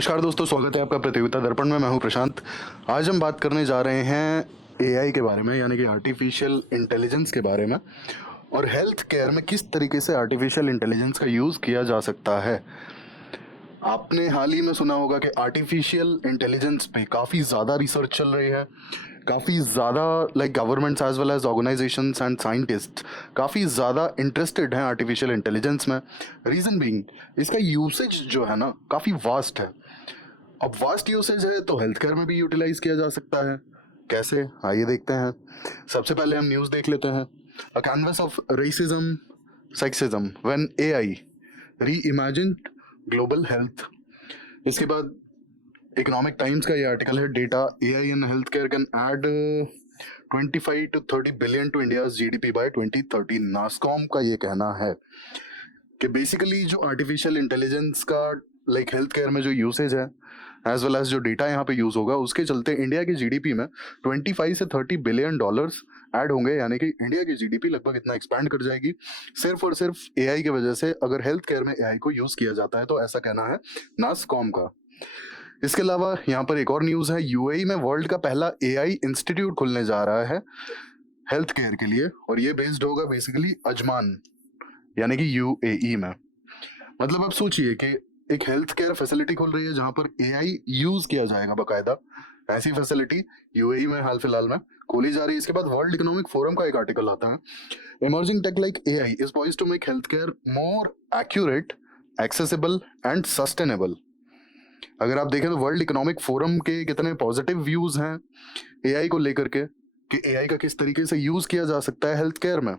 नमस्कार दोस्तों, स्वागत है आपका प्रतियोगिता दर्पण में। मैं हूं प्रशांत। आज हम बात करने जा रहे हैं एआई के बारे में, यानी कि आर्टिफिशियल इंटेलिजेंस के बारे में, और हेल्थ केयर में किस तरीके से आर्टिफिशियल इंटेलिजेंस का यूज़ किया जा सकता है। आपने हाल ही में सुना होगा कि आर्टिफिशियल इंटेलिजेंस पे काफ़ी ज़्यादा रिसर्च चल रही है, काफ़ी ज़्यादा governments as well as organisations and scientist काफ़ी ज़्यादा इंटरेस्टेड हैं आर्टिफिशियल इंटेलिजेंस में। रीज़न बीइंग, इसका यूसेज जो है ना काफ़ी वास्ट है। अब वास्ट यूसेज है तो हेल्थ केयर में भी यूटिलाइज किया जा सकता है। कैसे, आइए देखते हैं। सबसे पहले हम न्यूज़ देख लेते हैं। A canvas of racism sexism when AI re imagined global health. इसके बाद इकोनॉमिक टाइम्स का ये आर्टिकल है, data AI in health care can add 25 to 30 billion to India's GDP by 2030। NASSCOM का ये कहना है कि बेसिकली जो आर्टिफिशियल इंटेलिजेंस का हेल्थ केयर में जो यूसेज है एज वेल एज जो डेटा यहाँ पे यूज होगा, उसके चलते इंडिया की जीडीपी में 25 से 30 बिलियन डॉलर्स ऐड होंगे। यानी कि इंडिया की जीडीपी लगभग इतना एक्सपैंड कर जाएगी सिर्फ और सिर्फ एआई की वजह से, अगर हेल्थ केयर में एआई को यूज किया जाता है तो। ऐसा कहना है नास्कॉम का। इसके अलावा यहाँ पर एक और न्यूज है, यूएई में वर्ल्ड का पहला एआई इंस्टीट्यूट खुलने जा रहा है हेल्थ केयर के लिए, और ये बेस्ड होगा बेसिकली अजमान यानी कि यूएई में। मतलब आप सोचिए कि एक हेल्थ केयर फैसिलिटी खुल रही है जहां पर एआई यूज किया जाएगा बाकायदा। ऐसी फैसिलिटी यूएई में हाल फिलहाल में खोली जा रही है। इसके बाद वर्ल्ड इकोनॉमिक फोरम का एक आर्टिकल आता है, emerging tech like AI is poised to make health care more accurate, accessible and sustainable. अगर आप देखें तो वर्ल्ड इकोनॉमिक फोरम के कितने पॉजिटिव व्यूज हैं एआई को लेकर के, कि एआई का किस तरीके से यूज किया जा सकता है हेल्थ केयर में।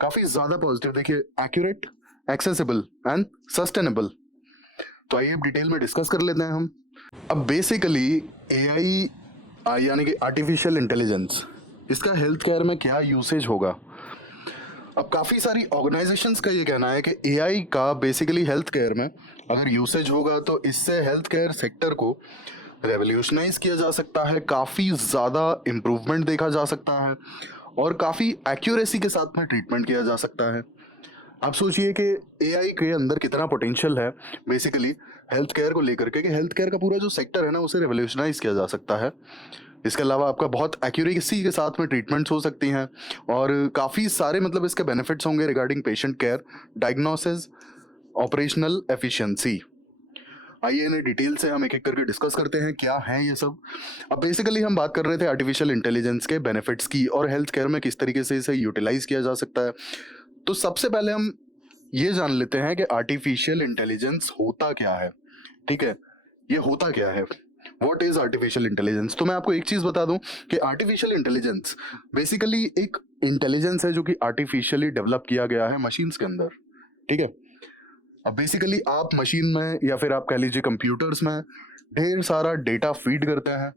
काफी ज्यादा पॉजिटिव। देखिए, एक्यूरेट, एक्सेसिबल एंड सस्टेनेबल। तो आइए अब डिटेल में डिस्कस कर लेते हैं हम। अब बेसिकली एआई यानी कि आर्टिफिशियल इंटेलिजेंस, इसका हेल्थ केयर में क्या यूसेज होगा। अब काफ़ी सारी ऑर्गेनाइजेशंस का ये कहना है कि एआई का बेसिकली हेल्थ केयर में अगर यूसेज होगा तो इससे हेल्थ केयर सेक्टर को रेवोल्यूशनाइज किया जा सकता है, काफ़ी ज़्यादा इम्प्रूवमेंट देखा जा सकता है, और काफ़ी एक्यूरेसी के साथ में ट्रीटमेंट किया जा सकता है। आप सोचिए कि एआई के अंदर कितना पोटेंशियल है बेसिकली हेल्थ केयर को लेकर के, कि हेल्थ केयर का पूरा जो सेक्टर है ना उसे रेवोल्यूशनाइज किया जा सकता है। इसके अलावा आपका बहुत एक्यूरेसी के साथ में ट्रीटमेंट्स हो सकती हैं, और काफ़ी सारे इसके बेनिफिट्स होंगे regarding patient care, diagnosis, operational efficiency. आइए इन्हें डिटेल से हम एक एक करके डिस्कस करते हैं क्या है ये सब। अब बेसिकली हम बात कर रहे थे आर्टिफिशियल इंटेलिजेंस के बेनिफिट्स की और हेल्थ केयर में किस तरीके से इसे यूटिलाइज किया जा सकता है। तो सबसे पहले हम ये जान लेते हैं कि आर्टिफिशियल इंटेलिजेंस होता क्या है। ठीक है, ये होता क्या है, व्हाट इज आर्टिफिशियल इंटेलिजेंस। तो मैं आपको एक चीज बता दूं कि आर्टिफिशियल इंटेलिजेंस बेसिकली एक इंटेलिजेंस है जो कि आर्टिफिशियली डेवलप किया गया है मशीन्स के अंदर। ठीक है, अब बेसिकली आप मशीन में या फिर आप कह लीजिए कंप्यूटर्स में ढेर सारा डेटा फीड करते हैं।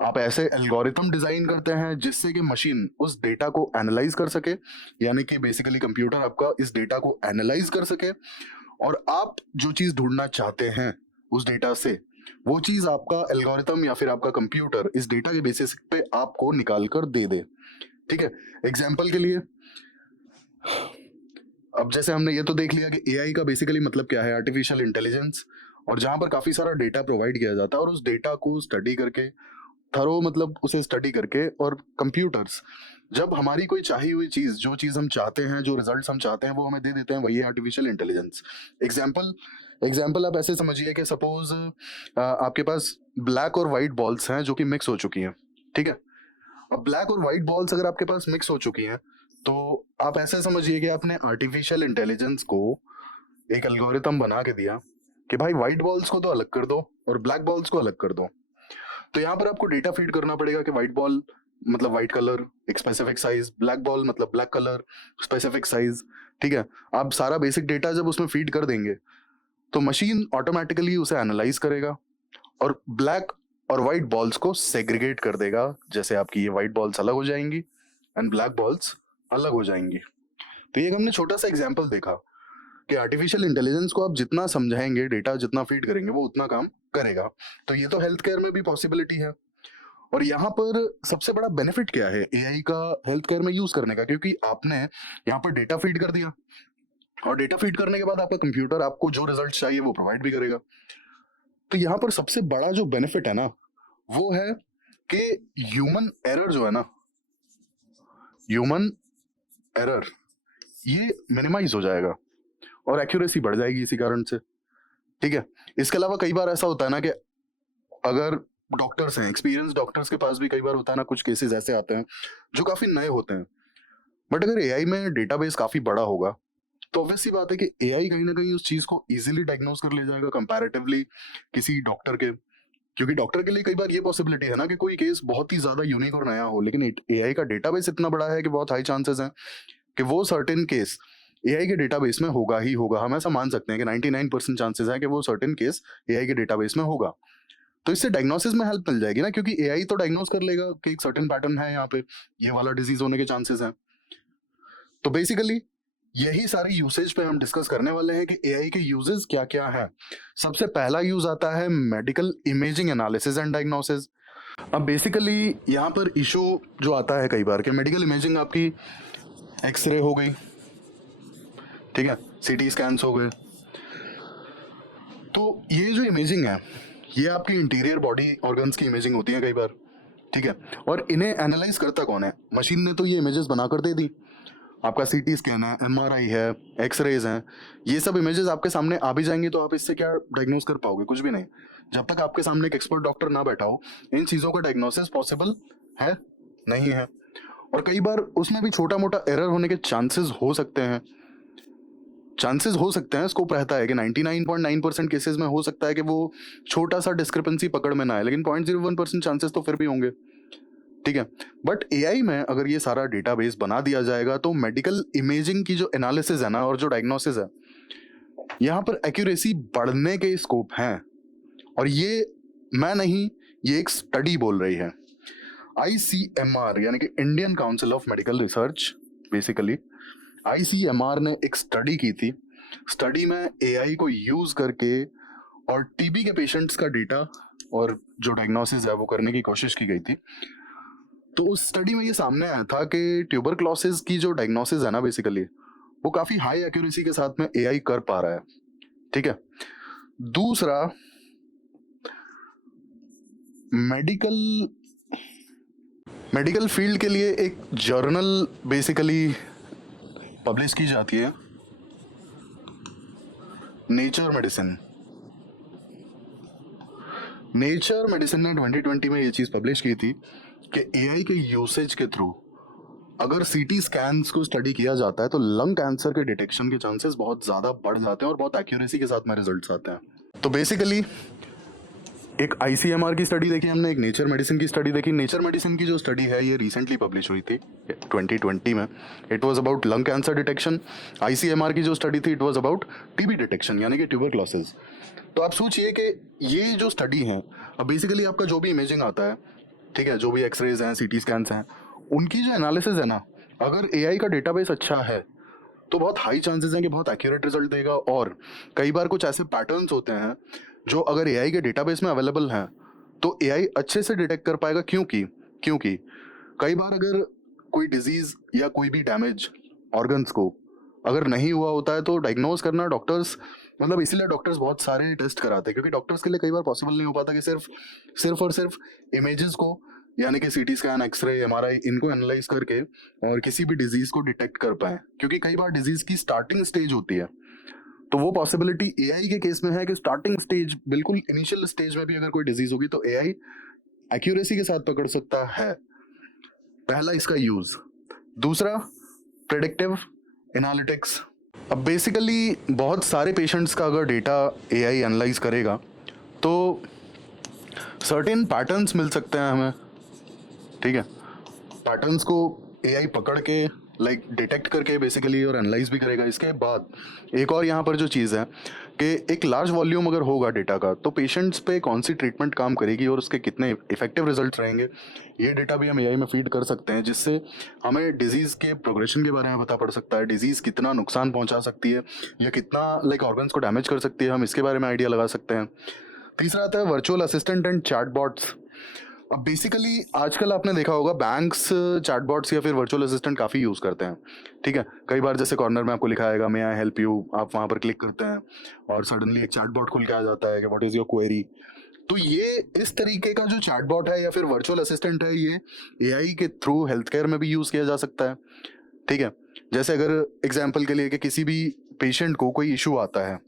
आप ऐसे एल्गोरिथम डिजाइन करते हैं जिससे कि मशीन उस डेटा को एनालाइज कर सके, यानी कि बेसिकली कंप्यूटर आपका इस डेटा को एनालाइज कर सके, और आप जो चीज ढूंढना चाहते हैं उस डेटा से वो चीज आपका एल्गोरिथम या फिर आपका कंप्यूटर इस डेटा के बेसिस पे आपको निकाल कर दे दे। ठीक है, एग्जाम्पल के लिए अब जैसे हमने ये तो देख लिया कि एआई का बेसिकली मतलब क्या है, आर्टिफिशियल इंटेलिजेंस, और जहां पर काफी सारा डेटा प्रोवाइड किया जाता है और उस डेटा को स्टडी करके थरो उसे स्टडी करके, और कंप्यूटर्स जब हमारी कोई चाही हुई चीज, जो चीज हम चाहते हैं, जो रिजल्ट्स हम चाहते हैं वो हमें दे देते हैं, वही है आर्टिफिशियल इंटेलिजेंस। एग्जाम्पल आप ऐसे समझिए कि सपोज आपके पास ब्लैक और व्हाइट बॉल्स हैं जो कि मिक्स हो चुकी हैं। ठीक है, अब ब्लैक और व्हाइट बॉल्स अगर आपके पास मिक्स हो चुकी हैं तो आप ऐसे समझिए कि आपने आर्टिफिशियल इंटेलिजेंस को एक एल्गोरिथम बना के दिया कि भाई व्हाइट बॉल्स को तो अलग कर दो और ब्लैक बॉल्स को अलग कर दो। तो यहाँ पर आपको डेटा फीड करना पड़ेगा कि व्हाइट बॉल मतलब व्हाइट कलर एक स्पेसिफिक साइज, ब्लैक बॉल मतलब ब्लैक कलर स्पेसिफिक साइज। ठीक है, आप सारा बेसिक डेटा जब उसमें फीड कर देंगे तो मशीन ऑटोमेटिकली उसे एनालाइज करेगा और ब्लैक और व्हाइट बॉल्स को सेग्रीगेट कर देगा। जैसे आपकी ये व्हाइट बॉल्स अलग हो जाएंगी एंड ब्लैक बॉल्स अलग हो जाएंगी। तो ये हमने छोटा सा एग्जांपल देखा कि आर्टिफिशियल इंटेलिजेंस को आप जितना समझाएंगे, डेटा जितना फीड करेंगे, वो उतना काम करेगा। तो ये तो हेल्थ केयर में भी पॉसिबिलिटी है। और यहाँ पर सबसे बड़ा बेनिफिट क्या है एआई का हेल्थ केयर में यूज करने का, क्योंकि आपने यहाँ पर डेटा फीड कर दिया और डेटा फीड करने के बाद आपका कंप्यूटर आपको जो रिजल्ट चाहिए वो प्रोवाइड भी करेगा। तो यहाँ पर सबसे बड़ा जो बेनिफिट है ना, वो है कि ह्यूमन एरर जो है ना, ह्यूमन एरर ये मिनिमाइज हो जाएगा और एक्यूरेसी बढ़ जाएगी इसी कारण से। ठीक है, इसके अलावा कई बार ऐसा होता है ना कि अगर डॉक्टर्स हैं, एक्सपीरियंस डॉक्टर्स के पास भी कई बार होता है ना, कुछ केसेस ऐसे आते हैं जो काफी नए होते हैं, बट अगर एआई में डेटाबेस काफी बड़ा होगा तो ऑब्वियस सी बात है कि एआई कहीं ना कहीं उस चीज को इजीली डायग्नोज कर ले जाएगा कंपैरेटिवली किसी डॉक्टर के। क्योंकि डॉक्टर के लिए कई बार ये पॉसिबिलिटी है ना कि कोई केस बहुत ही ज्यादा यूनिक और नया हो, लेकिन एआई का डेटाबेस इतना बड़ा है कि बहुत हाई चांसेस हैं कि वो सर्टेन केस एआई के डेटाबेस में होगा ही होगा। हम ऐसा मान सकते हैं कि 99% चांसेस है कि वो सर्टेन केस एआई के डेटाबेस में होगा। तो इससे डायग्नोसिस में हेल्प मिल जाएगी ना, क्योंकि एआई तो डायग्नोस कर लेगा कि एक सर्टेन पैटर्न है, यहाँ पे ये वाला डिजीज होने के चांसेस हैं। तो बेसिकली यही सारे यूसेज पे हम डिस्कस करने वाले हैं कि एआई के यूजेस क्या क्या हैं। सबसे पहला यूज आता है medical imaging analysis and diagnosis. अब बेसिकली यहाँ पर इशू जो आता है कई बार कि मेडिकल इमेजिंग आपकी एक्सरे हो गई, ठीक है, सीटी स्कैन्स हो गए, तो ये जो इमेजिंग है ये आपकी इंटीरियर बॉडी ऑर्गन्स की इमेजिंग होती है कई बार, ठीक है, और इन्हें एनालाइज करता कौन है? मशीन ने तो ये इमेजेस बनाकर दे दी। आपका सीटी स्कैन है, एमआरआई है, एक्सरेज हैं, ये सब इमेजेस आपके सामने आ भी जाएंगी तो आप इससे क्या डायग्नोस कर पाओगे? कुछ भी नहीं। जब तक आपके सामने एक एक्सपर्ट डॉक्टर ना बैठा हो इन चीज़ों का डायग्नोसिस पॉसिबल है नहीं है। और कई बार उसमें भी छोटा मोटा एरर होने के चांसेस हो सकते हैं, स्कोप रहता है कि 99.9% केसेस में हो सकता है कि वो छोटा सा डिस्क्रिपेंसी पकड़ में ना आए, लेकिन 0.01% चांसेस तो फिर भी होंगे, ठीक है। बट एआई में अगर ये सारा डेटाबेस बना दिया जाएगा तो मेडिकल इमेजिंग की जो एनालिसिस है ना और जो डायग्नोसिस है, यहाँ पर एक्यूरेसी बढ़ने के स्कोप हैं। और ये मैं नहीं, ये एक स्टडी बोल रही है। आईसीएमआर यानी कि Indian council of medical research, basically ICMR ने एक स्टडी की थी। स्टडी में एआई को यूज करके और टीबी के पेशेंट्स का डेटा और जो डायग्नोसिस है वो करने की कोशिश की गई थी। तो उस स्टडी में ये सामने आया था कि ट्यूबरक्लोसिस की जो डायग्नोसिस है ना, बेसिकली वो काफी हाई एक्यूरेसी के साथ में एआई कर पा रहा है, ठीक है। दूसरा, मेडिकल फील्ड के लिए एक जर्नल बेसिकली पब्लिश की जाती है, नेचर मेडिसिन ने 2020 में ये चीज पब्लिश की थी कि एआई के यूसेज के थ्रू अगर सीटी स्कैन्स को स्टडी किया जाता है तो लंग कैंसर के डिटेक्शन के चांसेस बहुत ज़्यादा बढ़ जाते हैं और बहुत एक्यूरेसी के साथ में रिजल्ट्स आते हैं। तो बेसिकली एक आईसीएमआर की स्टडी देखी हमने, एक नेचर मेडिसिन की स्टडी देखी। नेचर मेडिसिन की जो स्टडी है ये रिसेंटली पब्लिश हुई थी 2020 में। It was about lung cancer detection. ICMR की जो स्टडी थी it was about TB detection यानी कि ट्यूबरक्लोसिस। तो आप सोचिए कि ये जो स्टडी है, अब बेसिकली आपका जो भी इमेजिंग आता है, ठीक है, जो भी एक्सरेज हैं, सीटी स्कैन्स हैं, उनकी जो एनालिसिस है ना, अगर एआई का डेटाबेस अच्छा है तो बहुत हाई चांसेस हैं कि बहुत एक्यूरेट रिजल्ट देगा। और कई बार कुछ ऐसे पैटर्न्स होते हैं जो अगर एआई के डेटाबेस में अवेलेबल हैं तो एआई अच्छे से डिटेक्ट कर पाएगा। क्योंकि कई बार अगर कोई डिजीज या कोई भी डैमेज ऑर्गन्स को अगर नहीं हुआ होता है तो डायग्नोज करना डॉक्टर्स, मतलब इसीलिए डॉक्टर्स बहुत सारे टेस्ट कराते हैं, क्योंकि डॉक्टर्स के लिए कई बार पॉसिबल नहीं हो पाता कि सिर्फ और सिर्फ इमेजेस को यानी कि सीटी स्कैन, एक्सरे, एमआरआई इनको एनालाइज करके और किसी भी डिजीज को डिटेक्ट कर पाए, क्योंकि कई बार डिजीज की स्टार्टिंग स्टेज होती है। तो वो पॉसिबिलिटी एआई के केस में है कि स्टार्टिंग स्टेज, बिल्कुल इनिशियल स्टेज में भी अगर कोई डिजीज होगी तो एआई एक्यूरेसी के साथ पकड़ सकता है। पहला इसका यूज। दूसरा, प्रेडिक्टिव एनालिटिक्स। अब बेसिकली बहुत सारे पेशेंट्स का अगर डेटा एआई एनालाइज करेगा तो सर्टेन पैटर्न्स मिल सकते हैं हमें, ठीक है। पैटर्न्स को एआई पकड़ के डिटेक्ट करके बेसिकली और एनालाइज भी करेगा। इसके बाद एक और यहाँ पर जो चीज़ है कि एक लार्ज वॉल्यूम अगर होगा डेटा का तो पेशेंट्स पे कौन सी ट्रीटमेंट काम करेगी और उसके कितने इफेक्टिव रिजल्ट रहेंगे, ये डेटा भी हम एआई में फीड कर सकते हैं, जिससे हमें डिजीज़ के प्रोग्रेशन के बारे में पता पड़ सकता है, डिजीज़ कितना नुकसान पहुँचा सकती है या कितना ऑर्गन्स को डैमेज कर सकती है, हम इसके बारे में आइडिया लगा सकते हैं। तीसरा आता है वर्चुअल असिस्टेंट एंड चैटबॉट्स। अब बेसिकली आजकल आपने देखा होगा बैंक्स चैटबॉट्स या फिर वर्चुअल असिस्टेंट काफ़ी यूज़ करते हैं, ठीक है? कई बार जैसे कॉर्नर में आपको लिखा आएगा मे आई हेल्प यू, आप वहाँ पर क्लिक करते हैं और सडनली एक चैटबॉट खुल के आ जाता है कि व्हाट इज़ योर क्वेरी। तो ये इस तरीके का जो चैटबॉट है या फिर वर्चुअल असिस्टेंट है, ये एआई के थ्रू हेल्थ केयर में भी यूज़ किया जा सकता है, ठीक है? जैसे अगर एग्जाम्पल के लिए कि किसी भी पेशेंट को कोई इशू आता है,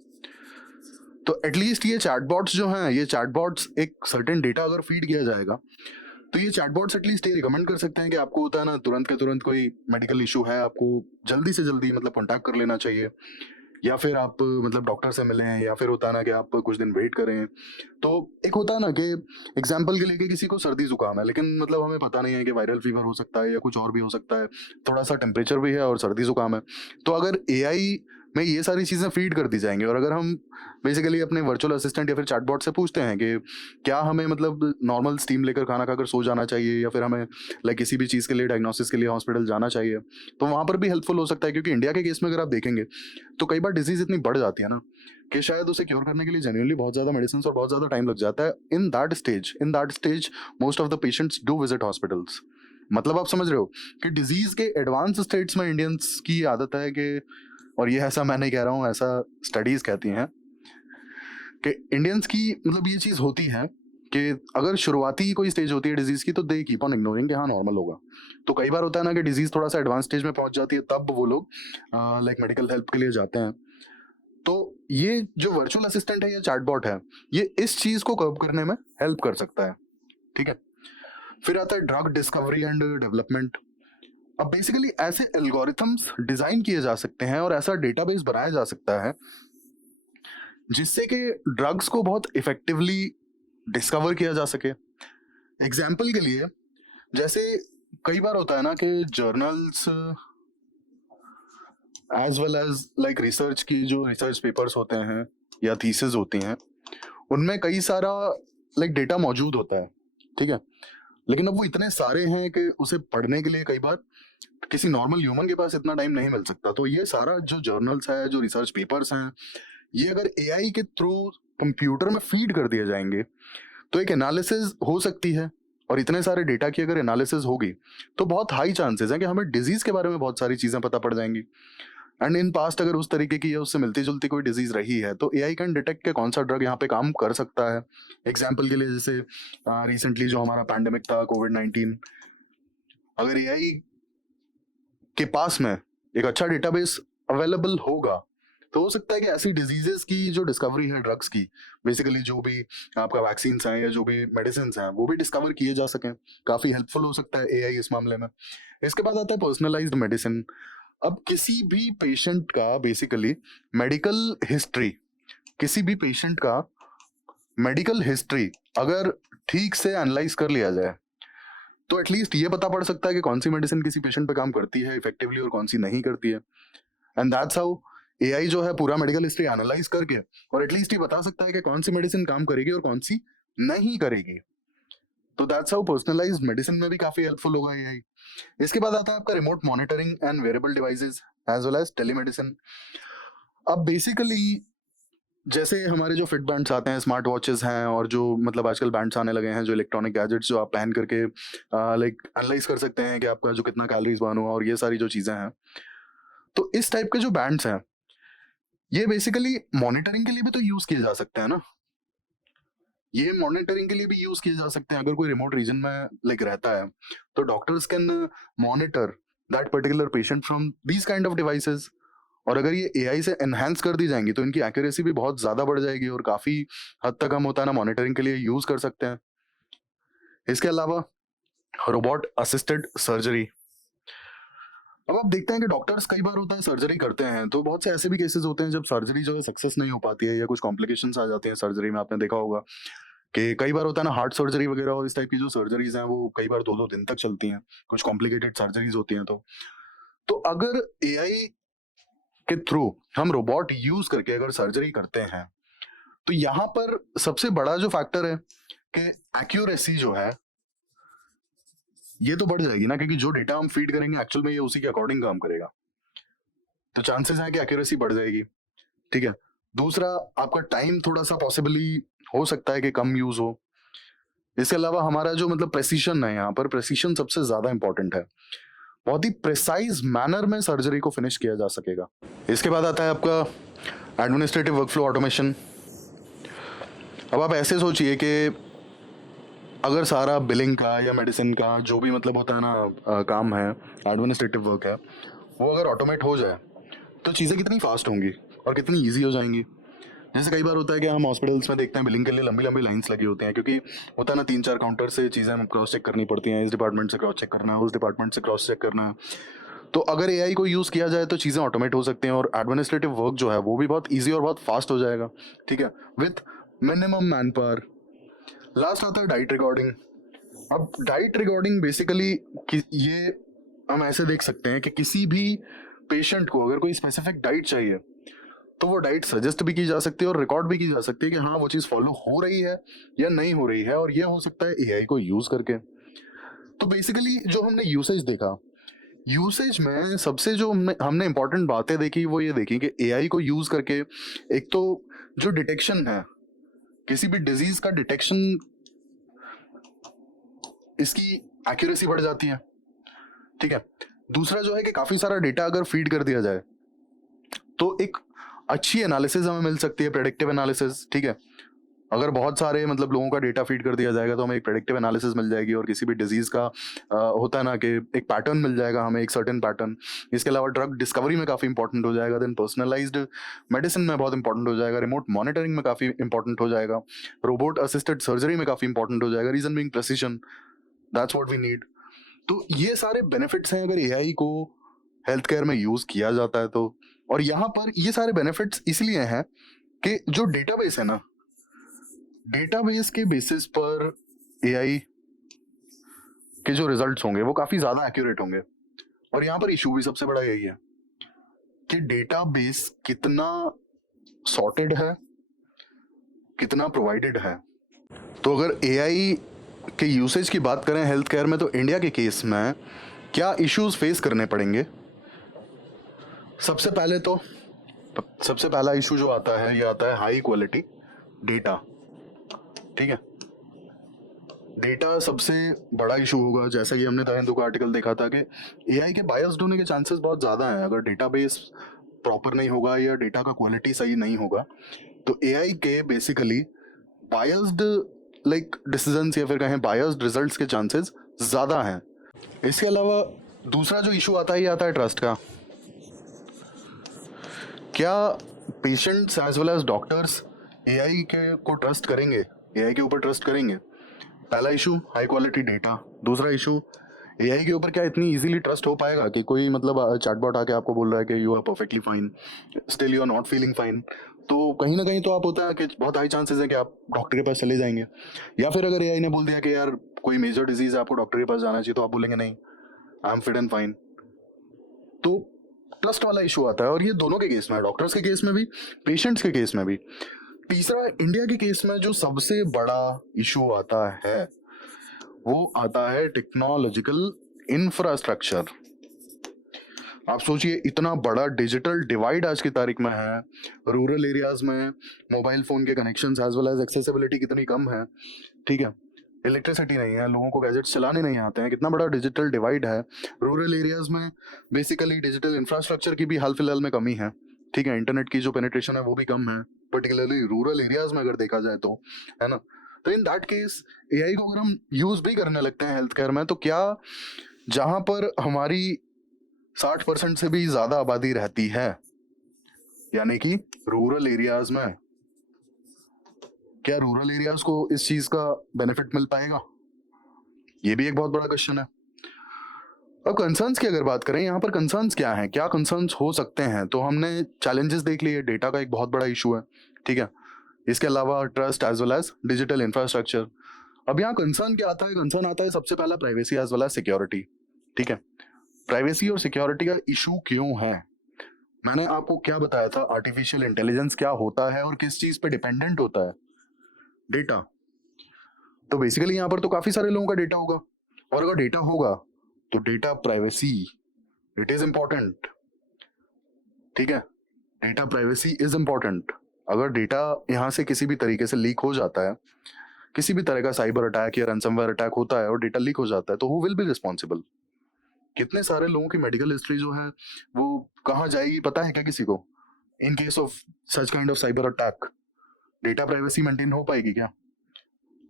तो एटलीस्ट ये चैटबॉट्स जो हैं, ये चैटबॉट्स एक सर्टेन डेटा अगर फीड किया जाएगा, तो ये चैटबॉट्स एटलीस्ट ये रिकमेंड कर सकते हैं कि आपको होता है ना तुरंत के तुरंत कोई मेडिकल इशू है, आपको जल्दी से जल्दी मतलब कॉन्टैक्ट कर लेना चाहिए, या फिर आप मतलब डॉक्टर से मिलें, या फिर होता है ना कि आप कुछ दिन वेट करें। तो एक होता है ना कि एग्जाम्पल के लिए कि किसी को सर्दी जुकाम है, लेकिन मतलब हमें पता नहीं है कि वायरल फीवर हो सकता है या कुछ और भी हो सकता है, थोड़ा सा टेम्परेचर भी है और सर्दी जुकाम है। तो अगर एआई में ये सारी चीज़ें फीड कर दी जाएंगी, और अगर हम बेसिकली अपने वर्चुअल असिस्टेंट या फिर चैटबॉट से पूछते हैं कि क्या हमें मतलब नॉर्मल स्टीम लेकर खाना खाकर सो जाना चाहिए, या फिर हमें लाइक किसी भी चीज़ के लिए डायग्नोसिस के लिए हॉस्पिटल जाना चाहिए, तो वहाँ पर भी हेल्पफुल हो सकता है। क्योंकि इंडिया के केस में अगर आप देखेंगे तो कई बार डिजीज इतनी बढ़ जाती है ना कि शायद उसे क्योर करने के लिए जेन्युइनली बहुत ज़्यादा मेडिसिन और बहुत ज़्यादा टाइम लग जाता है। In that stage most of the patients do visit hospitals. मतलब आप समझ रहे हो कि डिजीज के एडवांस स्टेट्स में इंडियंस की आदत है कि, और ये ऐसा मैं नहीं कह रहा हूँ, ऐसा स्टडीज कहती हैं कि इंडियंस की मतलब ये चीज़ होती है कि अगर शुरुआती कोई स्टेज होती है डिजीज की, तो दे कीप ऑन इग्नोरिंग कि हाँ नॉर्मल होगा। तो कई बार होता है ना कि डिजीज थोड़ा सा एडवांस स्टेज में पहुंच जाती है, तब वो लोग लाइक मेडिकल हेल्प के लिए जाते हैं। तो ये जो वर्चुअल असिस्टेंट है या चैटबॉट है, ये इस चीज को कर्व करने में हेल्प कर सकता है, ठीक है? फिर आता है ड्रग डिस्कवरी एंड डेवलपमेंट। अब बेसिकली ऐसे एल्गोरिथम्स डिजाइन किए जा सकते हैं और ऐसा डेटाबेस बनाया जा सकता है जिससे कि ड्रग्स को बहुत इफेक्टिवली डिस्कवर किया जा सके। एग्जाम्पल के लिए, जैसे कई बार होता है ना कि journals as well as like research की जो रिसर्च पेपर्स होते हैं या थीसिस होती हैं, उनमें कई सारा लाइक डेटा मौजूद होता है, ठीक है? लेकिन अब वो इतने सारे हैं कि उसे पढ़ने के लिए कई बार किसी नॉर्मल ह्यूमन के पास इतना टाइम नहीं मिल सकता। तो ये सारा जो जर्नल्स है, जो रिसर्च पेपर्स हैं, ये अगर एआई के थ्रू कंप्यूटर में फीड कर दिए जाएंगे, तो एक एनालिसिस हो सकती है। और इतने सारे डेटा की अगर एनालिसिस होगी, तो बहुत हाई चांसेस हैं कि हमें डिजीज के बारे में बहुत सारी चीजें पता पड़ जाएंगी। एंड इन पास्ट अगर उस तरीके की या उससे मिलती जुलती कोई डिजीज रही है, तो एआई कैन डिटेक्ट के कौन सा ड्रग यहाँ पे काम कर सकता है। एग्जाम्पल के लिए जैसे रिसेंटली जो हमारा पैंडेमिक था कोविड-19, अगर एआई के पास में एक अच्छा डेटाबेस अवेलेबल होगा, तो हो सकता है कि ऐसी डिजीजेस की जो डिस्कवरी है ड्रग्स की, बेसिकली जो भी आपका वैक्सीन हैं या जो भी मेडिसिन हैं, वो भी डिस्कवर किए जा सकें। काफी हेल्पफुल हो सकता है एआई इस मामले में। इसके बाद आता है पर्सनलाइज्ड मेडिसिन। अब किसी भी पेशेंट का बेसिकली मेडिकल हिस्ट्री, किसी भी पेशेंट का मेडिकल हिस्ट्री अगर ठीक से एनालाइज कर लिया जाए, तो एटलीस्ट ये पता पड़ सकता है कि कौन सी मेडिसिन किसी पेशेंट पे काम करती है इफेक्टिवली और कौन सी नहीं करती है। एंड दैट्स हाउ एआई जो है पूरा मेडिकल हिस्ट्री एनालाइज करके और एटलीस्ट ये बता सकता है कि कौन सी मेडिसिन काम करेगी और कौन सी नहीं करेगी। तो दैट्स हाउ पर्सनलाइज्ड मेडिसिन में भी काफी हेल्पफुल होगा एआई। इसके बाद आता है आपका remote monitoring and wearable devices as well as telemedicine. अब बेसिकली जैसे हमारे जो फिट बैंड्स आते हैं, स्मार्ट वॉचेस हैं, और जो मतलब आजकल बैंड्स आने लगे हैं, जो इलेक्ट्रॉनिक गैजेट्स जो आप पहन करके लाइक एनालाइज कर सकते हैं कि आपका जो कितना कैलोरीज बर्न हुआ और ये सारी जो चीजें हैं। तो इस टाइप के जो बैंड्स हैं, ये बेसिकली मॉनिटरिंग के लिए भी तो यूज किए जा सकते हैं ना। ये मॉनिटरिंग के लिए भी यूज किए जा सकते हैं। अगर कोई रिमोट रीजन में लाइक रहता है, तो doctors can monitor that particular patient from these kind of devices. और अगर ये एआई से एनहांस कर दी जाएंगी, तो इनकी एक्यूरेसी भी बहुत ज्यादा बढ़ जाएगी और काफी हद तक हम होता है ना मॉनिटरिंग के लिए यूज कर सकते हैं। इसके अलावा रोबोट असिस्टेड सर्जरी। अब आप देखते हैं कि डॉक्टर्स कई बार होता है सर्जरी करते हैं, तो बहुत से ऐसे भी केसेस होते हैं जब सर्जरी जो है सक्सेस नहीं हो पाती है या कुछ कॉम्प्लिकेशंस आ जाते हैं सर्जरी में। आपने देखा होगा कि कई बार होता है ना हार्ट सर्जरी वगैरह, और इस टाइप की जो सर्जरीज हैं वो कई बार 2-2 दिन तक चलती हैं, कुछ कॉम्प्लिकेटेड सर्जरीज होती हैं। तो अगर एआई के थ्रू हम रोबोट यूज करके अगर सर्जरी करते हैं, तो यहाँ पर सबसे बड़ा जो फैक्टर है कि एक्यूरेसी जो है ये तो बढ़ जाएगी ना, क्योंकि जो डेटा हम फीड करेंगे एक्चुअल में ये उसी के अकॉर्डिंग काम करेगा। तो चांसेस हैं कि एक्यूरेसी बढ़ जाएगी, ठीक है? दूसरा, आपका टाइम थोड़ा सा पॉसिबली हो सकता है कि कम यूज हो। इसके अलावा हमारा जो मतलब प्रेसिशन है, यहाँ पर प्रेसिशन सबसे ज्यादा इंपॉर्टेंट है। बहुत ही प्रिसाइज मैनर में सर्जरी को फिनिश किया जा सकेगा। इसके बाद आता है आपका एडमिनिस्ट्रेटिव वर्कफ्लो ऑटोमेशन। अब आप ऐसे सोचिए कि अगर सारा बिलिंग का या मेडिसिन का जो भी मतलब होता है ना काम है, एडमिनिस्ट्रेटिव वर्क है, वो अगर ऑटोमेट हो जाए तो चीज़ें कितनी फास्ट होंगी और कितनी ईजी हो जाएंगी। जैसे कई बार होता है कि हम हॉस्पिटल्स में देखते हैं बिलिंग के लिए लंबी लंबी लाइंस लगी होती हैं, क्योंकि होता है ना 3-4 काउंटर से चीज़ें हम क्रॉस चेक करनी पड़ती हैं, इस डिपार्टमेंट से क्रॉस चेक करना है, उस डिपार्टमेंट से क्रॉस चेक करना है। तो अगर एआई को यूज़ किया जाए तो चीज़ें ऑटोमेट हो सकती हैं और एडमिनिस्ट्रेटिव वर्क जो है वो भी बहुत ईजी और बहुत फास्ट हो जाएगा, ठीक है, with minimum man power. Last आता है डाइट रिकॉर्डिंग। अब डाइट रिकॉर्डिंग बेसिकली ये हम ऐसे देख सकते हैं कि किसी भी पेशेंट को अगर कोई स्पेसिफिक डाइट चाहिए तो वो डाइट सजेस्ट भी की जा सकती है और रिकॉर्ड भी की जा सकती है कि हाँ वो चीज़ फॉलो हो रही है या नहीं हो रही है, और ये हो सकता है एआई को यूज़ करके। तो बेसिकली जो हमने यूसेज देखा, यूसेज में सबसे जो हमने इंपॉर्टेंट बातें देखी वो ये देखी कि एआई को यूज़ करके एक तो जो डिटेक्शन है, किसी भी डिजीज का डिटेक्शन, इसकी एक्यूरेसी बढ़ जाती है, ठीक है। दूसरा जो है कि काफ़ी सारा डेटा अगर फीड कर दिया जाए तो एक अच्छी एनालिसिस हमें मिल सकती है, प्रेडिक्टिव एनालिसिस, ठीक है। अगर बहुत सारे मतलब लोगों का डेटा फीड कर दिया जाएगा तो हमें एक प्रेडिक्टिव एनालिसिस मिल जाएगी और किसी भी डिजीज का होता है ना कि एक पैटर्न मिल जाएगा हमें, एक सर्टेन पैटर्न। इसके अलावा ड्रग डिस्कवरी में काफ़ी इंपॉर्टेंट हो जाएगा, देन पर्सनलाइज्ड मेडिसिन में बहुत इंपॉर्टेंट हो जाएगा, रिमोट मॉनिटरिंग में काफ़ी इंपॉर्टेंट हो जाएगा, रोबोट असिस्टेड सर्जरी में काफ़ी इंपॉर्टेंट हो जाएगा, reason being precision, that's what we need. तो ये सारे बेनिफिट्स हैं अगर एआई को हेल्थ केयर में यूज़ किया जाता है तो। और यहाँ पर ये सारे बेनिफिट्स इसलिए हैं कि जो डेटाबेस है ना, डेटाबेस के बेसिस पर एआई के जो रिजल्ट्स होंगे वो काफी ज्यादा एक्यूरेट होंगे। और यहाँ पर इशू भी सबसे बड़ा यही है कि डेटाबेस कितना सॉर्टेड है, कितना प्रोवाइडेड है। तो अगर एआई के यूसेज की बात करें हेल्थ केयर में तो इंडिया के केस में क्या इश्यूज फेस करने पड़ेंगे। सबसे पहला इशू जो आता है ये आता है हाई क्वालिटी डेटा, ठीक है। डेटा सबसे बड़ा इशू होगा, जैसा कि हमने द हिंदू का आर्टिकल देखा था कि एआई के बायस्ड होने के चांसेस बहुत ज़्यादा हैं। अगर डेटाबेस प्रॉपर नहीं होगा या डेटा का क्वालिटी सही नहीं होगा तो एआई के बेसिकली बायस्ड लाइक डिसीजंस या फिर कहें बायस्ड रिजल्ट्स के चांसेस ज़्यादा हैं। इसके अलावा दूसरा जो इशू आता है ये आता है ट्रस्ट का। क्या patients as well as doctors AI के को ट्रस्ट करेंगे, एआई के ऊपर ट्रस्ट करेंगे? पहला इशू हाई क्वालिटी डेटा। दूसरा इशू एआई के ऊपर क्या इतनी इजीली ट्रस्ट हो पाएगा कि कोई मतलब चैटबॉट आके आपको बोल रहा है कि you are perfectly fine, still you are not feeling fine. तो कहीं ना कहीं तो आप होता है कि बहुत हाई चांसेस है कि आप डॉक्टर के पास चले जाएंगे। या फिर अगर एआई ने बोल दिया कि यार कोई मेजर डिजीज है आपको डॉक्टर के पास जाना चाहिए, तो आप बोलेंगे नहीं I am fit and fine. तो ट्रस्ट वाला इशू आता है और ये दोनों के केस में, डॉक्टर्स के केस में भी, पेशेंट्स के केस में भी। तीसरा इंडिया के केस में जो सबसे बड़ा इशू आता है वो आता है टेक्नोलॉजिकल इंफ्रास्ट्रक्चर। आप सोचिए इतना बड़ा डिजिटल डिवाइड आज की तारीख में है, रूरल एरियाज में मोबाइल फोन के connections as well as accessibility कितनी कम है, ठीक है, इलेक्ट्रिसिटी नहीं है, लोगों को गैजेट्स चलाने नहीं आते हैं, कितना बड़ा डिजिटल डिवाइड है। रूरल एरियाज में बेसिकली डिजिटल इंफ्रास्ट्रक्चर की भी हाल फिलहाल में कमी है, ठीक है, इंटरनेट की जो पेनिट्रेशन है वो भी कम है, पर्टिकुलरली रूरल एरियाज में अगर देखा जाए तो, है ना। तो इन दैट केस एआई को अगर हम यूज भी करने लगते हैं हेल्थ केयर में तो क्या जहां पर हमारी 60% से भी ज्यादा आबादी रहती है, यानी कि रूरल एरियाज में, क्या रूरल एरियाज को इस चीज का बेनिफिट मिल पाएगा? ये भी एक बहुत बड़ा क्वेश्चन है। अब कंसर्न्स की अगर बात करें, यहाँ पर कंसर्न्स क्या हैं, क्या कंसर्न्स हो सकते हैं, तो हमने चैलेंजेस देख लिए, डेटा का एक बहुत बड़ा इशू है, ठीक है, इसके अलावा trust as well as digital infrastructure. अब यहाँ कंसर्न क्या आता है, कंसर्न आता है सबसे पहला privacy as well as security, ठीक है। प्राइवेसी और सिक्योरिटी का इशू क्यों है, मैंने आपको क्या बताया था, आर्टिफिशियल इंटेलिजेंस क्या होता है और किस चीज पे डिपेंडेंट होता है, डेटा। तो बेसिकली यहाँ पर तो काफी सारे लोगों का डेटा होगा, और अगर डेटा होगा तो data privacy it is important, ठीक है, डेटा प्राइवेसी इज इंपॉर्टेंट। अगर डेटा यहाँ से किसी भी तरीके से लीक हो जाता है किसी भी तरह का साइबर अटैक या रैंसमवेयर अटैक होता है और डेटा लीक हो जाता है, तो हु विल बी रिस्पॉन्सिबल? कितने सारे लोगों की मेडिकल हिस्ट्री जो है वो कहाँ जाएगी पता है क्या किसी को? In case of such kind of cyber attack data privacy maintain हो पाएगी क्या?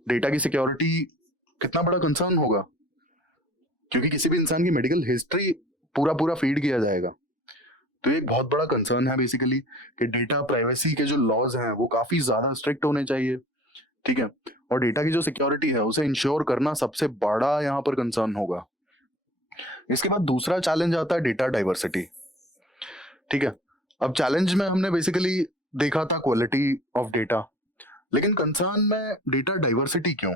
डेटा की सिक्योरिटी कितना बड़ा कंसर्न होगा, क्योंकि किसी भी इंसान की मेडिकल हिस्ट्री पूरा पूरा फीड किया जाएगा। तो ये एक बहुत बड़ा कंसर्न है बेसिकली कि डेटा प्राइवेसी के जो लॉज हैं वो काफी ज्यादा स्ट्रिक्ट होने चाहिए, ठीक है? और डेटा की जो सिक्योरिटी है उसे इंश्योर करना सबसे बड़ा यहाँ पर कंसर्न होगा। इसके बाद दूसरा चैलेंज आता है डेटा डाइवर्सिटी, ठीक है? अब चैलेंज में हमने बेसिकली देखा था क्वालिटी ऑफ डेटा, लेकिन कंसर्न में डेटा डाइवर्सिटी क्यों?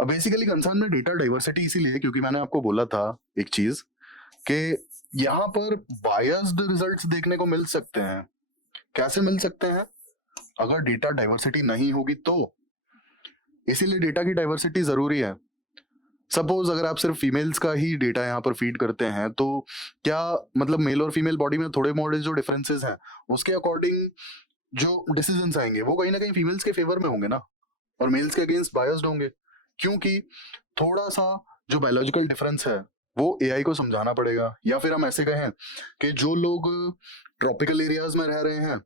अब बेसिकली कंसर्न में डेटा डाइवर्सिटी इसीलिए क्योंकि मैंने आपको बोला था एक चीज कि यहाँ पर बायस्ड रिजल्ट्स देखने को मिल सकते हैं। कैसे मिल सकते हैं? अगर डेटा डाइवर्सिटी नहीं होगी तो। इसीलिए डेटा की डाइवर्सिटी जरूरी है। सपोज अगर आप सिर्फ फीमेल्स का ही डेटा यहाँ पर फीड करते हैं तो क्या मतलब मेल और फीमेल बॉडी में थोड़े मोड़े जो डिफरेंसेस हैं उसके अकॉर्डिंग जो डिसीजंस आएंगे वो कहीं ना कहीं फीमेल्स के फेवर में होंगे ना, और मेल्स के अगेंस्ट बायस्ड होंगे, क्योंकि थोड़ा सा जो बायोलॉजिकल डिफरेंस है वो एआई को समझाना पड़ेगा। या फिर हम ऐसे कहें कि जो लोग ट्रॉपिकल एरियाज में रह रहे हैं,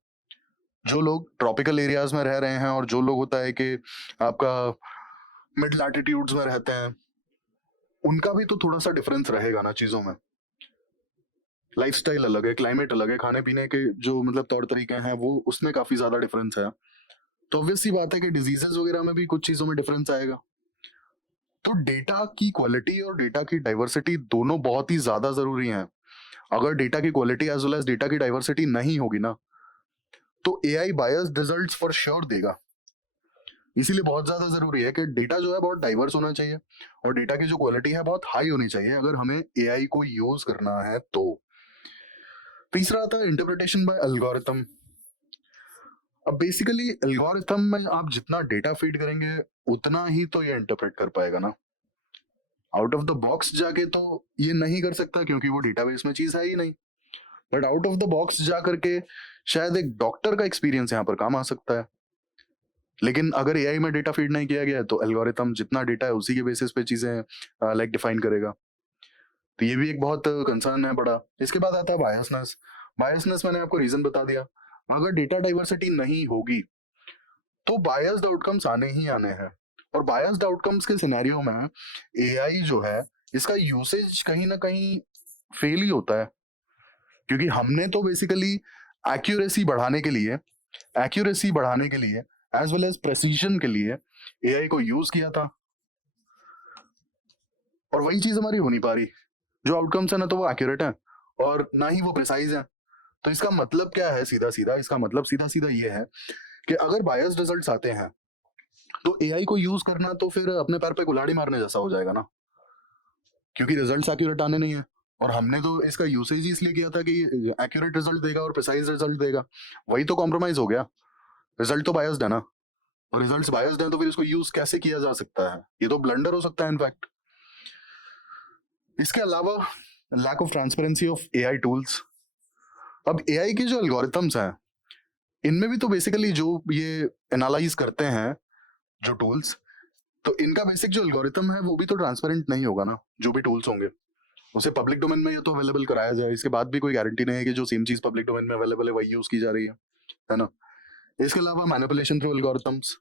जो लोग ट्रॉपिकल एरियाज में रह रहे हैं और जो लोग होता है कि आपका मिड लैटिट्यूड्स में रहते हैं, उनका भी तो थोड़ा सा डिफरेंस रहेगा ना चीजों में। लाइफस्टाइल अलग है, क्लाइमेट अलग है, खाने पीने के जो मतलब तौर तरीके हैं वो उसमें काफी ज्यादा डिफरेंस है। तो ऑब्वियस सी बात है कि डिजीजेस वगैरह में भी कुछ चीजों में डिफरेंस आएगा। तो डेटा की क्वालिटी और डेटा की डाइवर्सिटी दोनों बहुत ही ज्यादा जरूरी हैं। अगर डेटा की quality as well as data की डाइवर्सिटी नहीं होगी ना तो AI biased results for sure देगा। इसीलिए बहुत ज्यादा जरूरी है कि डेटा जो है बहुत डाइवर्स होना चाहिए और डेटा की जो क्वालिटी है बहुत हाई होनी चाहिए अगर हमें एआई को यूज करना है तो। तीसरा आता है इंटरप्रिटेशन बाय एल्गोरिथम। अब बेसिकली एल्गोरिथम में आप जितना डेटा फीड करेंगे उतना ही तो ये इंटरप्रेट कर पाएगा ना। आउट ऑफ द बॉक्स जाके तो ये नहीं कर सकता क्योंकि वो डेटाबेस में चीज है ही नहीं। But out of the box जा करके शायद एक डॉक्टर का एक्सपीरियंस यहाँ पर काम आ सकता है। लेकिन अगर एआई में डेटा फीड नहीं किया गया तो एल्गोरिथम जितना डेटा है उसी के बेसिस पे चीजें लाइक डिफाइन करेगा। तो ये भी एक बहुत कंसर्न है बड़ा। इसके बाद आता है बायसनेस। बायसनेस मैंने आपको रीजन बता दिया। अगर डेटा डाइवर्सिटी नहीं होगी तो बायस्ड आउटकम्स आने ही आने हैं, और बायस्ड आउटकम्स के सिनेरियो में एआई जो है इसका यूसेज कहीं ना कहीं फेल ही होता है, क्योंकि हमने तो बेसिकली एक्यूरेसी बढ़ाने के लिए एज वेल एज प्रेसिजन के लिए एआई को यूज किया था, और वही चीज हमारी हो नहीं पा रही। जो आउटकम्स है ना तो वो एक्यूरेट है और ना ही वो प्रिसाइज है। तो इसका मतलब क्या है? सीधा सीधा इसका मतलब सीधा सीधा ये है कि अगर बायस्ड रिजल्ट्स आते हैं तो एआई को यूज करना तो फिर अपने पैर पे कुल्हाड़ी मारने जैसा हो जाएगा ना, क्योंकि रिजल्ट्स एक्यूरेट आने नहीं है। और हमने तो इसका यूसेज ही इसलिए किया था कि एक्यूरेट रिजल्ट देगा और प्रिसाइज रिजल्ट देगा। वही तो कॉम्प्रोमाइज हो गया। रिजल्ट तो बायस्ड है ना, और रिजल्ट्स बायस्ड हैं तो फिर इसको यूज कैसे किया जा सकता है? ये तो ब्लंडर हो सकता है इनफैक्ट। इसके अलावा lack of transparency of AI tools. अब एआई के जो एल्गोरिथम्स हैं इनमें भी तो बेसिकली जो ये एनालाइज करते हैं जो टूल्स, तो इनका बेसिक जो एल्गोरिथम है वो भी तो ट्रांसपेरेंट नहीं होगा ना। जो भी टूल्स होंगे उसे पब्लिक डोमेन में ये तो अवेलेबल कराया जाए, इसके बाद भी कोई गारंटी नहीं है कि जो सेम चीज पब्लिक डोमेन में अवेलेबल है वही यूज की जा रही है ना। इसके अलावा मैनिपुलेशन थ्रू एल्गोरिथम्स।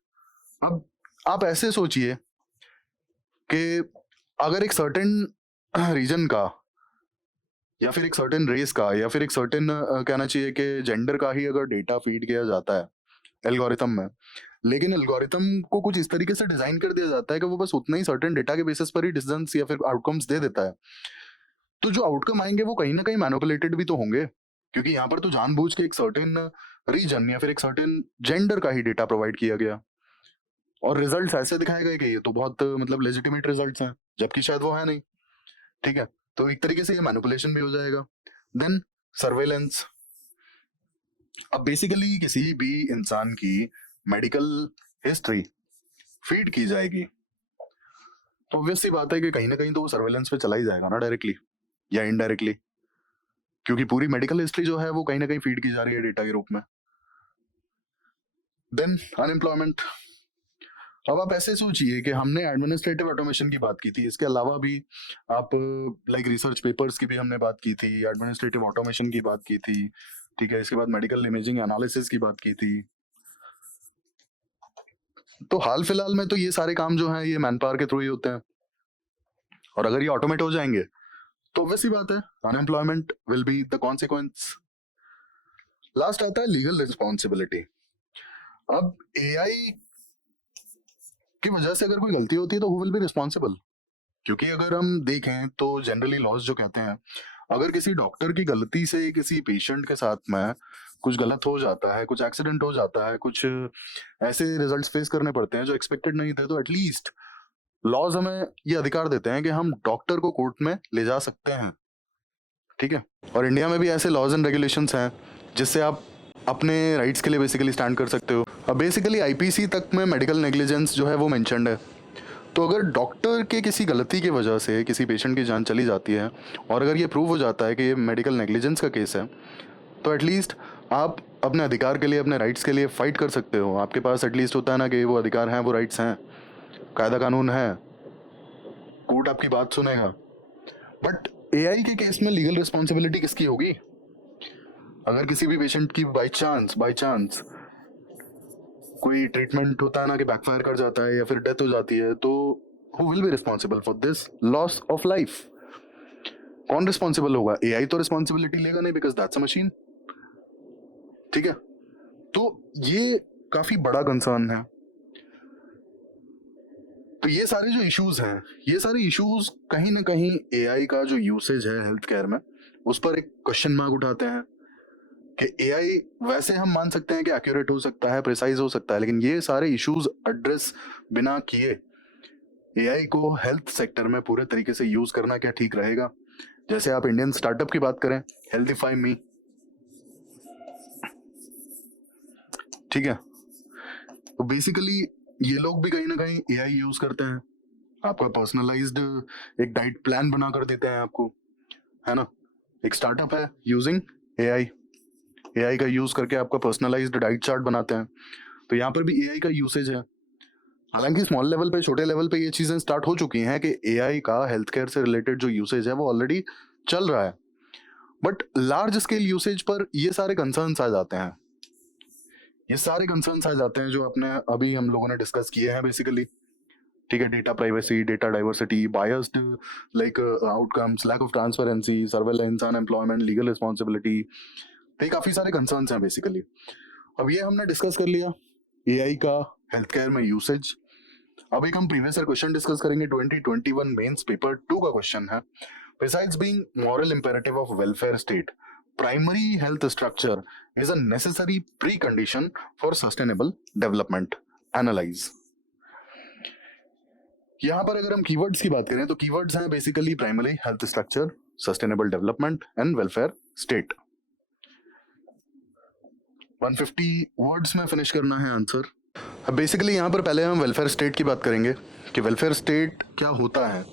अब आप ऐसे सोचिए कि अगर एक सर्टेन रीजन का या फिर एक सर्टेन रेस का या फिर एक सर्टेन कहना चाहिए कि जेंडर का ही अगर डेटा फीड किया जाता है एल्गोरिथम में, लेकिन एल्गोरिथम को कुछ इस तरीके से डिजाइन कर दिया जाता है कि वो बस उतना ही सर्टेन डेटा के बेसिस पर ही डिसीजंस या फिर आउटकम्स दे देता है, तो जो आउटकम आएंगे वो कहीं ना कहीं मैनिपुलेटेड भी तो होंगे, क्योंकि यहाँ पर तो जानबूझ के एक सर्टेन रीजन या फिर एक सर्टेन जेंडर का ही डेटा प्रोवाइड किया गया और रिजल्ट्स ऐसे दिखाए गए कि ये तो बहुत मतलब लेजिटिमेट रिजल्ट्स हैं, जबकि शायद वो है नहीं। ठीक है, तो एक तरीके से ये मैनिपुलेशन भी हो जाएगा। Then surveillance. अब बेसिकली किसी भी इंसान की मेडिकल हिस्ट्री फीड की जाएगी तो ऑब्वियस सी बात है कि कहीं ना कहीं तो वो सर्वेलेंस पे चला ही जाएगा ना, डायरेक्टली या इनडायरेक्टली, क्योंकि पूरी मेडिकल हिस्ट्री जो है वो कहीं ना कहीं फीड की जा रही है डेटा के रूप में। Then unemployment. अब आप ऐसे सोचिए कि हमने एडमिनिस्ट्रेटिव ऑटोमेशन की बात की थी, इसके अलावा भी आप लाइक रिसर्च पेपर्स की भी हमने बात की थी, एडमिनिस्ट्रेटिव ऑटोमेशन की बात की थी, ठीक है, इसके बाद मेडिकल इमेजिंग एनालिसिस की बात की थी। तो हाल फिलहाल में तो ये सारे काम जो हैं ये मैन पावर के थ्रू ही होते हैं, और अगर ये ऑटोमेट हो जाएंगे तो वैसी बात है, unemployment will be the consequence. Last आता है लीगल रिस्पॉन्सिबिलिटी। अब एआई की वजह से अगर कोई गलती होती है तो हु विल बी रिस्पॉन्सिबल, क्योंकि अगर हम देखें तो जनरली लॉज जो कहते हैं, अगर किसी डॉक्टर की गलती से किसी पेशेंट के साथ में कुछ गलत हो जाता है, कुछ एक्सीडेंट हो जाता है, कुछ ऐसे रिजल्ट्स फेस करने पड़ते हैं जो एक्सपेक्टेड नहीं थे, तो एटलीस्ट लॉज हमें ये अधिकार देते हैं कि हम डॉक्टर को कोर्ट में ले जा सकते हैं, ठीक है। और इंडिया में भी ऐसे लॉज एंड रेगुलेशंस हैं जिससे आप अपने राइट्स के लिए बेसिकली स्टैंड कर सकते हो। अब बेसिकली आईपीसी तक में मेडिकल नेग्लिजेंस जो है वो मेंशन्ड है। तो अगर डॉक्टर के किसी गलती की वजह से किसी पेशेंट की जान चली जाती है और अगर ये प्रूव हो जाता है कि ये मेडिकल नेग्लिजेंस का केस है, तो एटलीस्ट आप अपने अधिकार के लिए, अपने राइट्स के लिए फाइट कर सकते हो। आपके पास एटलीस्ट होता है ना कि वो अधिकार हैं, वो राइट्स हैं, कायदा कानून है, कोर्ट आपकी बात सुनेगा। बट एआई के केस में लीगल रिस्पॉन्सिबिलिटी किसकी होगी? अगर किसी भी पेशेंट की बाई चांस कोई ट्रीटमेंट होता है ना कि बैकफायर कर जाता है या फिर डेथ हो जाती है, तो who will be responsible for this loss of life? कौन रिस्पॉन्सिबल होगा? एआई तो रिस्पॉन्सिबिलिटी लेगा नहीं, बिकॉज दैट्स अ मशीन, ठीक है। तो ये काफी बड़ा कंसर्न है। तो ये सारे जो इश्यूज हैं, ये सारे इश्यूज कहीं ना कहीं एआई का जो यूसेज है हेल्थ केयर में, उस पर एक क्वेश्चन मार्क उठाते हैं कि एआई वैसे हम मान सकते हैं कि एक्यूरेट हो सकता है, प्रिसाइज हो सकता है, लेकिन ये सारे इश्यूज एड्रेस बिना किए एआई को हेल्थ सेक्टर में पूरे तरीके से यूज करना क्या ठीक रहेगा? जैसे आप इंडियन स्टार्टअप की बात करें, हेल्थीफाई मी, ठीक है, तो बेसिकली ये लोग भी कहीं ना कहीं एआई यूज करते हैं। आपका पर्सनलाइज्ड एक डाइट प्लान बना कर देते हैं आपको, है ना। एक स्टार्टअप है यूजिंग एआई का यूज करके आपका पर्सनलाइज्ड डाइट चार्ट बनाते हैं। तो यहाँ पर भी एआई का यूसेज है। हालांकि स्मॉल लेवल पे, छोटे लेवल पे ये चीजें स्टार्ट हो चुकी हैं कि एआई का हेल्थ केयर से रिलेटेड जो यूसेज है वो ऑलरेडी चल रहा है। बट लार्ज स्केल यूसेज पर ये सारे कंसर्न्स आ जाते हैं, ये सारे कंसर्न्स आ जाते हैं जो अपने अभी हम लोगों ने डिस्कस किए हैं बेसिकली, ठीक है। Data privacy, data diversity, biased like outcomes, lack of transparency, surveillance, unemployment, legal responsibility, तो ये काफी सारे कंसर्न्स हैं बेसिकली। अब ये हमने डिस्कस कर लिया एआई का हेल्थ केयर में यूसेज। अब एक हम प्रीवियस ईयर क्वेश्चन डिस्कस करेंगे। 2021 मेंस पेपर 2 का क्वेश्चन है, besides being moral imperative of welfare state, primary health structure is a necessary pre condition for sustainable development, analyse. यहां पर अगर हम कीवर्ड्स की बात करें तो कीवर्ड्स हैं basically primary health structure, sustainable development and welfare state. 150 words में फिनिश करना है आंसर। अब बेसिकली यहाँ पर पहले हम वेलफेयर स्टेट की बात करेंगे कि वेलफेयर स्टेट क्या होता है।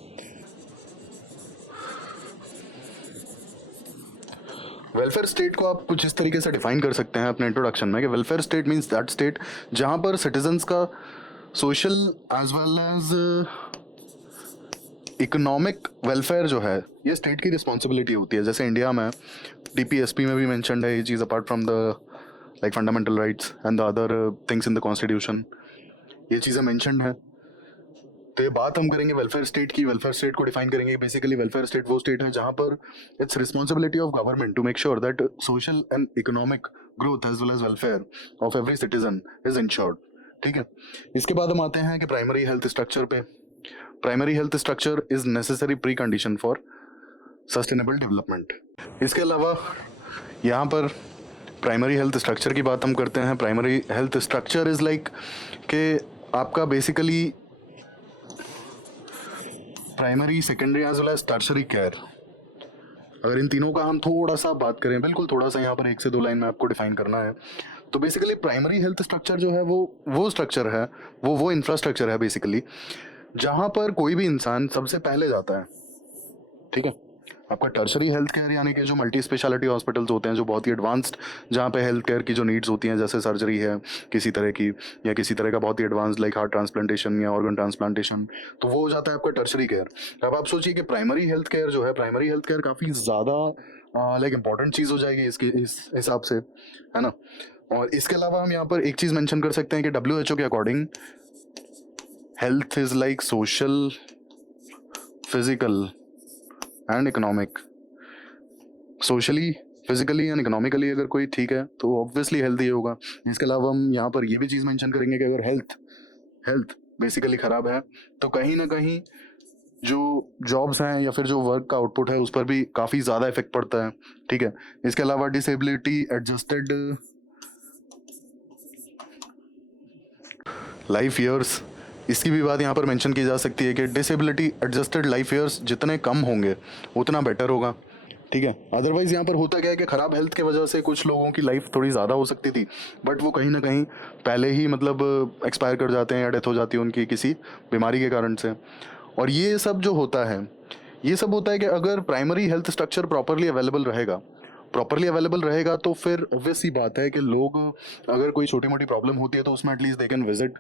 वेलफेयर स्टेट को आप कुछ इस तरीके से डिफाइन कर सकते हैं अपने इंट्रोडक्शन में कि welfare state means that state जहां पर सिटीजन्स का social as well as economic welfare जो है ये स्टेट की रिस्पॉन्सिबिलिटी होती है। जैसे इंडिया में डीपीएसपी में भी मेंशन्ड है ये चीज़, apart from the like fundamental rights and the other things in the constitution, ये चीज़ें मेंशन्ड है। तो ये बात हम करेंगे वेलफेयर स्टेट की। वेलफेयर स्टेट को डिफाइन करेंगे बेसिकली वेलफेयर स्टेट वो स्टेट है जहां पर it's responsibility of government to make sure that social and economic growth as well as welfare of every citizen is ensured, ठीक है। इसके बाद हम आते हैं कि प्राइमरी हेल्थ स्ट्रक्चर पे। Primary health structure is necessary pre condition for sustainable development. इसके अलावा यहाँ पर प्राइमरी हेल्थ स्ट्रक्चर की बात हम करते हैं। Primary health structure is like कि आपका basically primary, secondary as well as tertiary care, अगर इन तीनों का हम थोड़ा सा बात करें, बिल्कुल थोड़ा सा यहाँ पर 1 से 2 लाइन में आपको डिफाइन करना है, तो बेसिकली प्राइमरी हेल्थ स्ट्रक्चर जो है वो स्ट्रक्चर है, वो इंफ्रास्ट्रक्चर है बेसिकली जहाँ पर कोई भी इंसान सबसे पहले जाता है, ठीक है। आपका टर्शरी हेल्थ केयर यानी कि जो मल्टी स्पेशलिटी हॉस्पिटल्स होते हैं, जो बहुत ही एडवांस्ड, जहाँ पे हेल्थ केयर की जो नीड्स होती हैं, जैसे सर्जरी है किसी तरह की, या किसी तरह का बहुत ही एडवांस लाइक हार्ट ट्रांसप्लांटेशन या ऑर्गन ट्रांसप्लांटेशन, तो वो हो जाता है आपका टर्शरी केयर। अब आप सोचिए कि प्राइमरी हेल्थ केयर जो है, प्राइमरी हेल्थ केयर काफ़ी ज़्यादा लाइक इंपॉर्टेंट चीज़ हो जाएगी इसके इस हिसाब से, है ना। और इसके अलावा हम यहाँ पर एक चीज़ मेंशन कर सकते हैं कि WHO के according health is like social, physical and economic. Socially, physically and economically अगर कोई ठीक है तो ऑब्वियसली हेल्थी होगा। इसके अलावा हम यहाँ पर ये भी चीज़ मेंशन करेंगे कि अगर हेल्थ बेसिकली ख़राब है तो कहीं ना कहीं जो जॉब्स हैं या फिर जो वर्क का आउटपुट है उस पर भी काफ़ी ज़्यादा इफेक्ट पड़ता है, ठीक है। इसके अलावा डिसेबिलिटी एडजस्टेड लाइफ ईयर्स, इसकी भी बात यहाँ पर मेंशन की जा सकती है कि डिसेबिलिटी एडजस्टेड लाइफ ईयर्स जितने कम होंगे उतना बेटर होगा, ठीक है। अदरवाइज़ यहाँ पर होता क्या है कि ख़राब हेल्थ की वजह से कुछ लोगों की लाइफ थोड़ी ज़्यादा हो सकती थी, बट वो कहीं ना कहीं पहले ही मतलब एक्सपायर कर जाते हैं या डेथ हो जाती है उनकी किसी बीमारी के कारण से। और ये सब जो होता है, ये सब होता है कि अगर primary health structure properly available रहेगा तो फिर ऑब्वियस सी बात है कि लोग, अगर कोई छोटी मोटी प्रॉब्लम होती है तो उसमें एटलीस्ट दे कैन विजिट,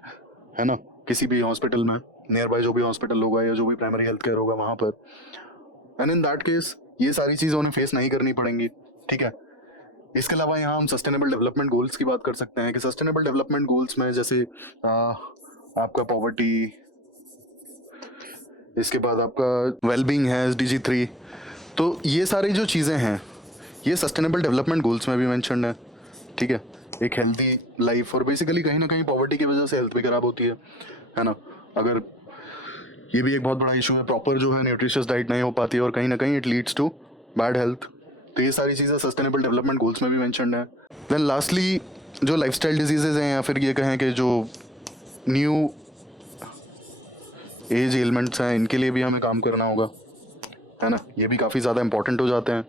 है ना, किसी भी हॉस्पिटल में, नियर बाय जो भी हॉस्पिटल होगा या जो भी प्राइमरी हेल्थ केयर होगा वहाँ पर, एंड इन दैट केस ये सारी चीज़ें उन्हें फेस नहीं करनी पड़ेंगी, ठीक है। इसके अलावा यहाँ हम सस्टेनेबल डेवलपमेंट गोल्स की बात कर सकते हैं कि सस्टेनेबल डेवलपमेंट गोल्स में जैसे आपका पॉवर्टी, इसके बाद आपका वेलबींग है SDG 3, तो ये सारी जो चीज़ें हैं ये सस्टेनेबल डेवलपमेंट गोल्स में भी मेंशन्ड है, ठीक है। एक हेल्दी लाइफ, और बेसिकली कहीं ना कहीं पॉवर्टी की वजह से हेल्थ भी खराब होती है ना। अगर ये भी एक बहुत बड़ा इशू है, प्रॉपर जो है न्यूट्रिशियस डाइट नहीं हो पाती है और कहीं ना कहीं it leads to bad health, तो ये सारी चीज़ें सस्टेनेबल डेवलपमेंट गोल्स में भी मेंशन्ड है। देन लास्टली जो लाइफस्टाइल डिजीजेज हैं या फिर ये कहें कि जो न्यू एज एलिमेंट्स हैं, इनके लिए भी हमें काम करना होगा, है ना। ये भी काफ़ी ज़्यादा इंपॉर्टेंट हो जाते हैं।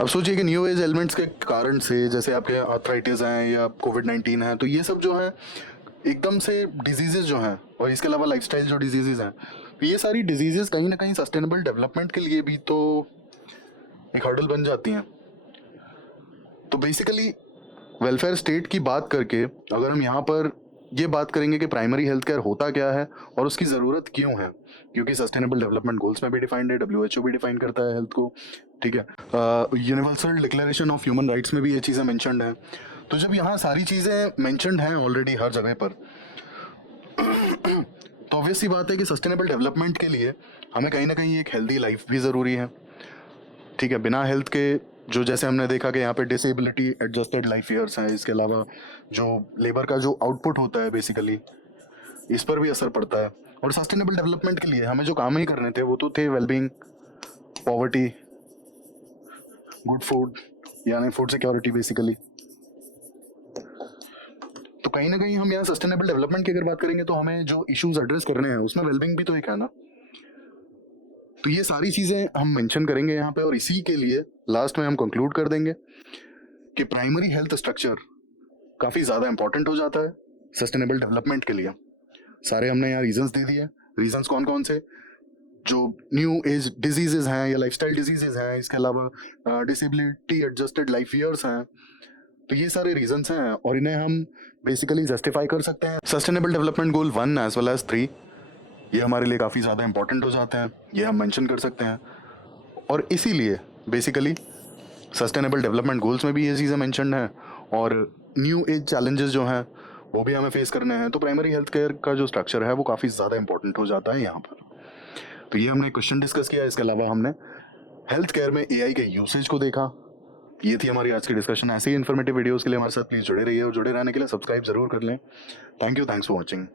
अब सोचिए कि न्यू एज एलिमेंट्स के कारण से जैसे आपके आर्थराइटिस हैं या कोविड-19 है, तो ये सब जो है एकदम से डिजीजेज जो हैं, और इसके अलावा लाइफस्टाइल जो डिजीजेज हैं, तो ये सारी डिजीजेज कहीं ना कहीं सस्टेनेबल डेवलपमेंट के लिए भी तो एक हर्डल बन जाती हैं। तो बेसिकली वेलफेयर स्टेट की बात करके अगर हम यहाँ पर ये बात करेंगे कि प्राइमरी हेल्थ केयर होता क्या है और उसकी ज़रूरत क्यों है, क्योंकि सस्टेनेबल डेवलपमेंट गोल्स में भी डिफाइंड है, WHO भी डिफाइन करता है हेल्थ को, ठीक है। Universal declaration of human rights में भी ये चीज़ें मेंशन्ड हैं। तो जब यहाँ सारी चीज़ें मेंशन्ड हैं ऑलरेडी हर जगह पर, तो ऑब्वियस सी बात है कि सस्टेनेबल डेवलपमेंट के लिए हमें कहीं ना कहीं एक हेल्दी लाइफ भी ज़रूरी है, ठीक है। बिना हेल्थ के जो, जैसे हमने देखा कि यहाँ पे डिसेबिलिटी एडजस्टेड लाइफ ईयर्स हैं, इसके अलावा जो लेबर का जो आउटपुट होता है बेसिकली इस पर भी असर पड़ता है। और सस्टेनेबल डेवलपमेंट के लिए हमें जो काम ही करने थे वो तो थे वेलबींग, पॉवर्टी, गुड फूड यानी फूड सिक्योरिटी बेसिकली। तो कहीं ना कहीं हम यहाँ सस्टेनेबल डेवलपमेंट की अगर बात करेंगे तो हमें जो इश्यूज एड्रेस करने हैं उसमें वेलबींग भी तो एक है ना। तो ये सारी चीज़ें हम मेंशन करेंगे यहाँ पे, और इसी के लिए लास्ट में हम कंक्लूड कर देंगे कि प्राइमरी हेल्थ स्ट्रक्चर काफ़ी ज़्यादा इंपॉर्टेंट हो जाता है सस्टेनेबल डेवलपमेंट के लिए। सारे हमने यहाँ रीजंस दे दिए। रीजंस कौन कौन से, जो न्यू एज डिजीजेज हैं या लाइफस्टाइल डिजीजेज हैं, इसके अलावा डिसेबिलिटी एडजस्टेड लाइफ ईयर्स हैं, तो ये सारे रीजंस हैं और इन्हें हम बेसिकली जस्टिफाई कर सकते हैं। Sustainable development goal 1 as well as 3 ये हमारे लिए काफ़ी ज़्यादा इंपॉर्टेंट हो जाते हैं, ये हम मेंशन कर सकते हैं। और इसीलिए बेसिकली सस्टेनेबल डेवलपमेंट गोल्स में भी ये चीज़ें मेंशन्ड हैं, और न्यू एज चैलेंजेस जो हैं वो भी हमें फेस करने हैं। तो प्राइमरी हेल्थ केयर का जो स्ट्रक्चर है वो काफ़ी ज़्यादा इंपॉर्टेंट हो जाता है यहाँ पर। तो ये हमने क्वेश्चन डिस्कस किया। इसके अलावा हमने हेल्थ केयर में AI के यूसेज को देखा। ये थी हमारी आज की डिस्कशन। ऐसे ही इन्फॉर्मेटिव वीडियोज़ के लिए हमारे साथ प्लीज़ जुड़े रहिए, और जुड़े रहने के लिए सब्सक्राइब ज़रूर कर लें। Thank you, thanks for watching.